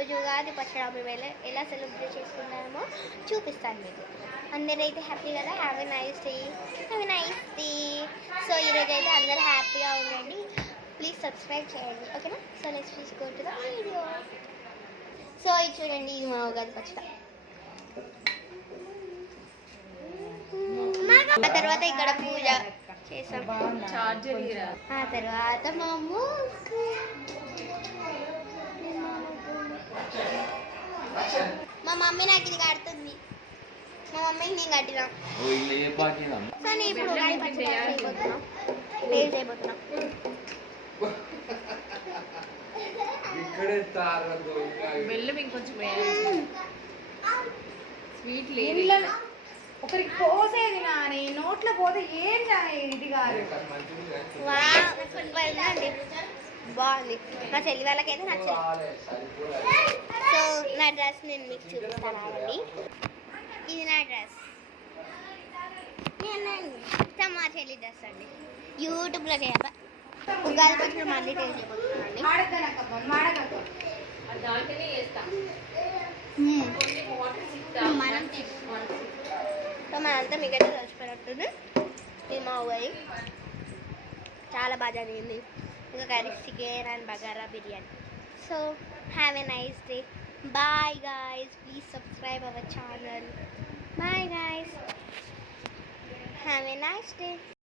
ఈరోజు ఉగాది పచ్చడి మేము ఎలా సెలబ్రేట్ చేసుకున్నామో చూపిస్తాను మీకు. అందరైతే హ్యాపీ కదా. Have a nice day. So ఈరోజు అయితే అందరూ హ్యాపీగా ఉండండి. ప్లీజ్ సబ్స్క్రైబ్ చేయండి, ఓకేనా? So next go to the video. So ఇది చూడండి, ఇది మా ఉగాది పచ్చడి. ఆ తర్వాత ఇక్కడ పూజ చేసాం. ఆ తర్వాత మా మమ్మీ నాకు ఇది కడుతుంది. మా మమ్మీకి నేను కట్టినా. సో నేను ఇప్పుడు చేయబోతున్నా. స్వీట్ లేదు, ఒకరికి పోసేది నాని నోట్లో పోతే ఏం ఇది కాదు. బాగుంది. మా చెల్లి వాళ్ళకైతే నచ్చలేదు. సో నా డ్రెస్ నేను మీకు చూపిస్తానండి. ఇది నా డ్రెస్, మా చెల్లి డ్రెస్ అండి. యూట్యూబ్లో చేయాలి. ఉగాది పచ్చడి మళ్ళీ టేస్ట్ చేయబోతున్నానండి. మనంతా మిగతా కలిసిపోయినట్టుంది. ఇది మా ఉగాది చాలా బాగా జరిగింది. ఇంకా curry chicken and bagara biryani. So have a nice day. Bye guys, please subscribe our channel. Bye guys, have a nice day.